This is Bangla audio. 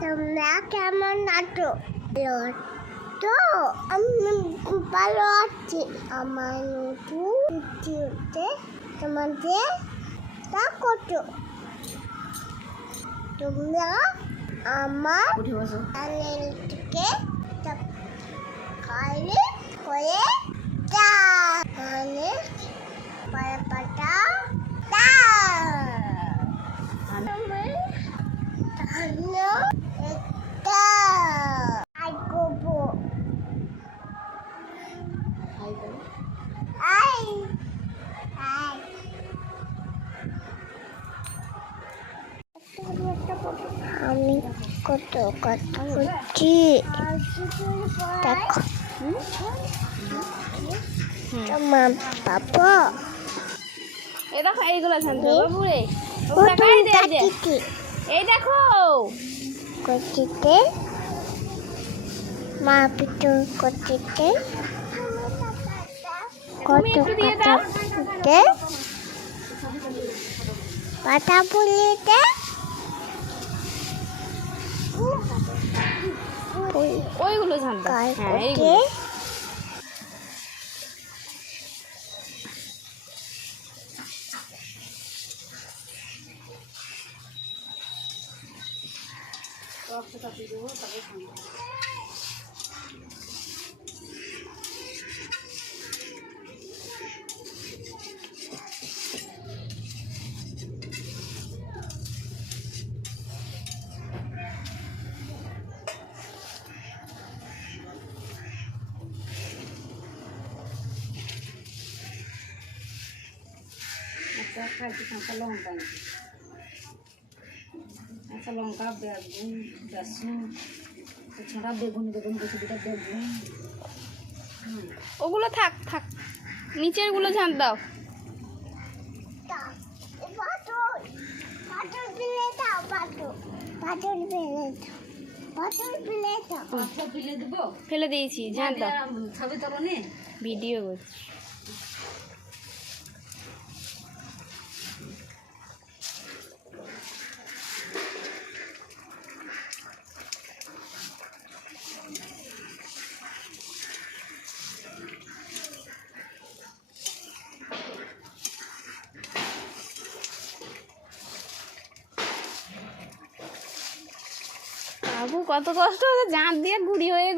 তোমরা কেমন আছো? তো আমি ভালো আছি। আমার নতুন ভিডিওতে তোমাদের স্বাগত। তোমরা আমার চ্যানেলটিকে সাবস্ক্রাইব করে দাও। মানে পাতা দাও। আমি কত কথা করছি দেখো। তোমার বাবা এই দেখো এইগুলো শান্ত বাবুরে এই দেখো করতে মা পিটু করতে কত কথা বলতে কথা বলতে ওইগুলো শান্ত হ্যাঁ এইগুলো কাঁচা লঙ্কা বেগুন রসুন ছাড়া বেগুন বসে দিটা বেগুন ওগুলো থাক থাক নিচের গুলো ঝাঁট দাও। ফেলে দিয়েছি ঝাঁট দাও। ভিডিও করছি। বাবু কত কষ্ট হচ্ছে জাঁত দিয়ে গুড়ি হয়ে